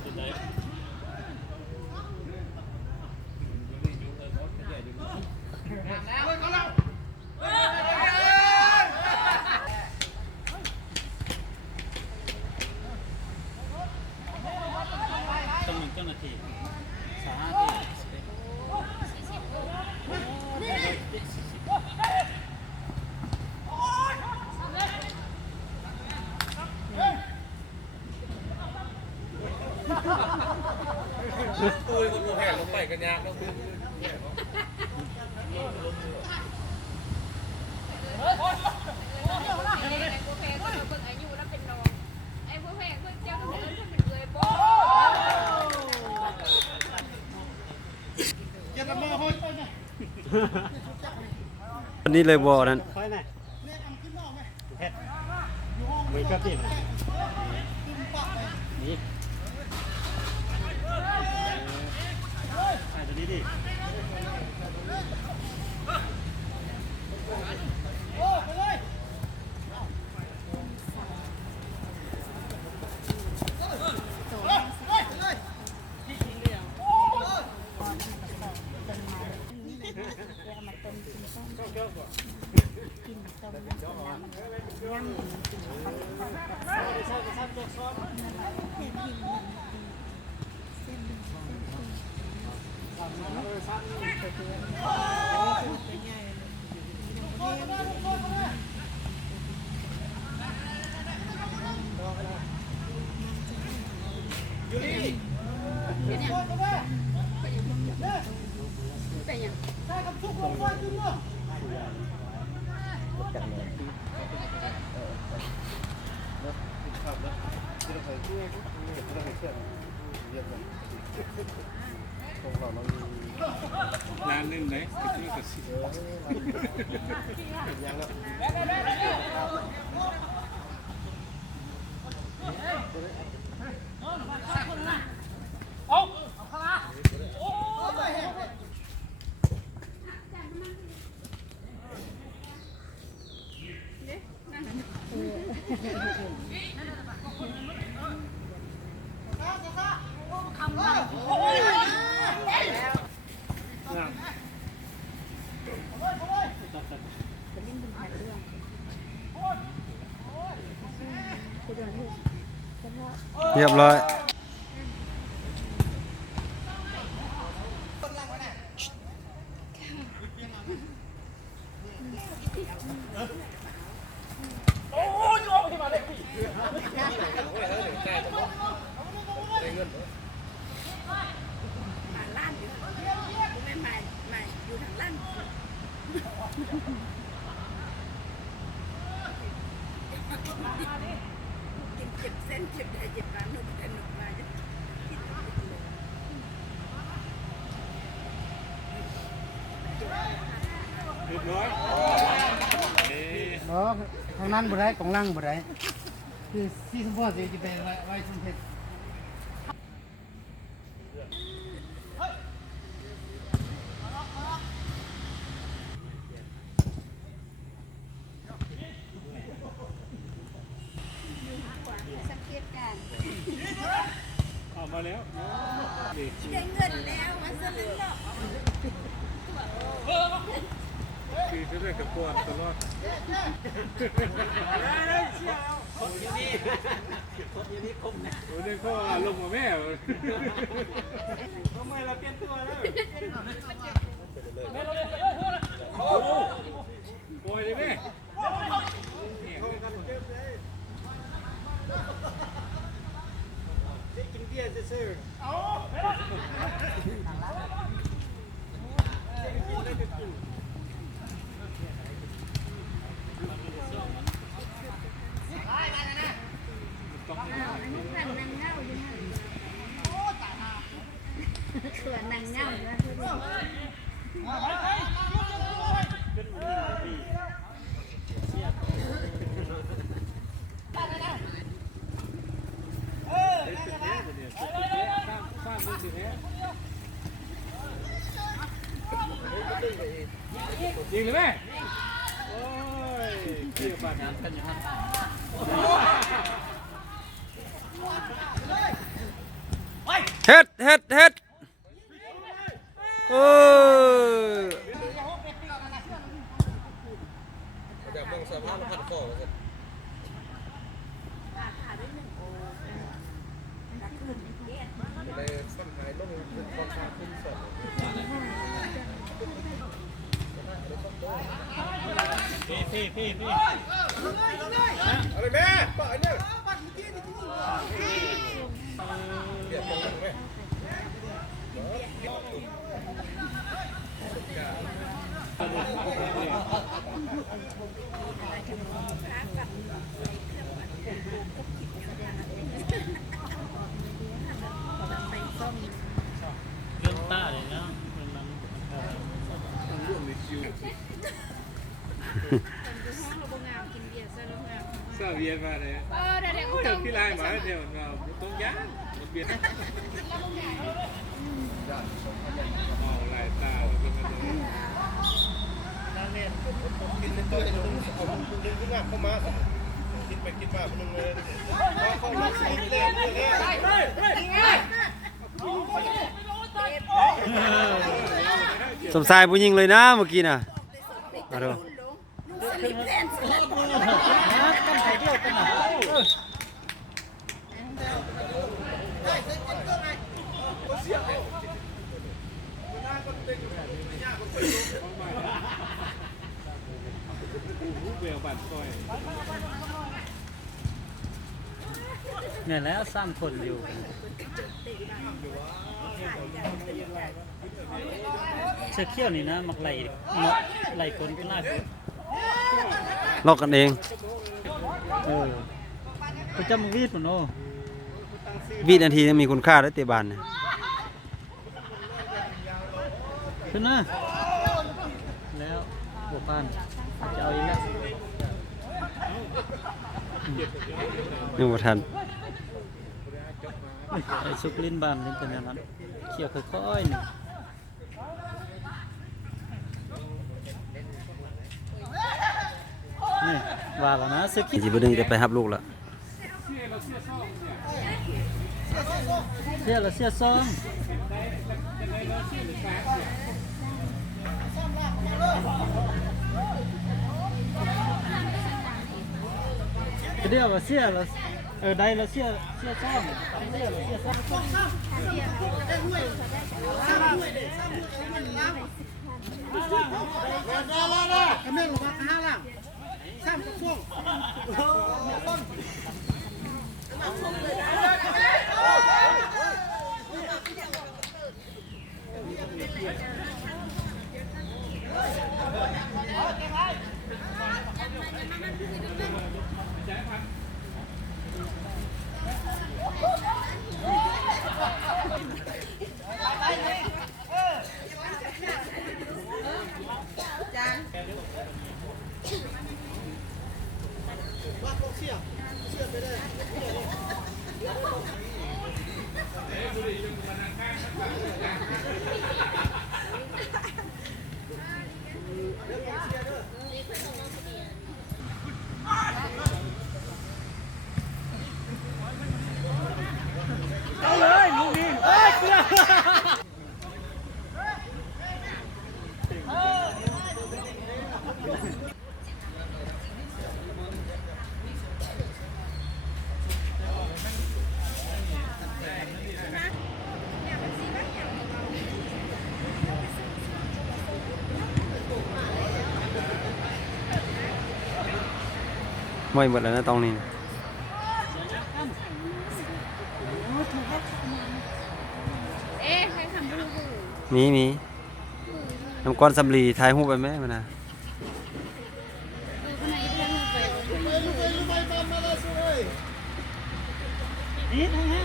ต้องมีเจ้าหน้าที่สาธารณตู้ก็กูแห่ลงไปกันยากแล้วอันนี้เลยบ่นั่นมีกระติ่นนี่ตัวนี้ดิร้านนึงไหนไปซื้อกระสิเรียบร้อยทางนั้นบ่ได้ของล่างบ่ได้คือซีซั่น4จะไปไว้ชุมเพชรมาแล้วได้เงินแล้วมาซื้อหรอกคือจะได้กับตัวตลอดคนนี้คมนะโอ้ยพ่อลงมาแม่ทำไมเราเปลี่ยนตัวแล้วโอ้ยดิแม่กินเบียร์ซื่อส่วนนางเงานะทุกจริงหรือไม่โอ้ยเกี่ยวกับงานกันอยู่ฮะ เฮ็ดโอ้ย เดี๋ยวมึงสภาพพันคอเลย เลยส้นหายลงเป็นคนชาขึ้นสด พี่ อะไรแม่ป่ะเนี่ยเดี๋ยวลงไหม เรื่องต้าเลยนะมัน เศร้าเย็นมาเลยเดี๋ยวพี่ไล่มาเดี๋ยวเราต้องย่างเบียดมองลายตาแล้วก็มัน กินเป็นตัวเอาดึงขึ้นมาเข้ามากินไปกินมาเป็นเลยเข้ามาใส่เลย สมชายผู้หญิงเลยนะเมื่อกี้น่ะมาดู เบียวบัดก้อย เนี่ยแล้วสร้างคนอยู่ เชือกเขี้ยวนี่นะมักไหลคนเป็นลาก ลอกกันเอง เขาจะมาวีดมันโอ้ วินาทีมีคุณค่าได้เตะบานเนี่ย ขึ้นนะแล้วบวกพันจะเอาอีกแล้ว ยังบ่ทัน ไอ้ซุกลิ้นบานลิ้นเป็นอย่างนั้นเขี่ยวค่อยๆนี่นี่ว่าแล้วนะซึก สิบ่ดึงจะไปรับลูกแล้ว เสียละเสียซองเดี๋ยวว่าเสียละได้ละเสียซองเสียละเสียซองไม่หมดแล้วนะตรงนี้มีน้ำก้อนสำลีถ่ายรูปไปไหมมันนะ นี่ทางให้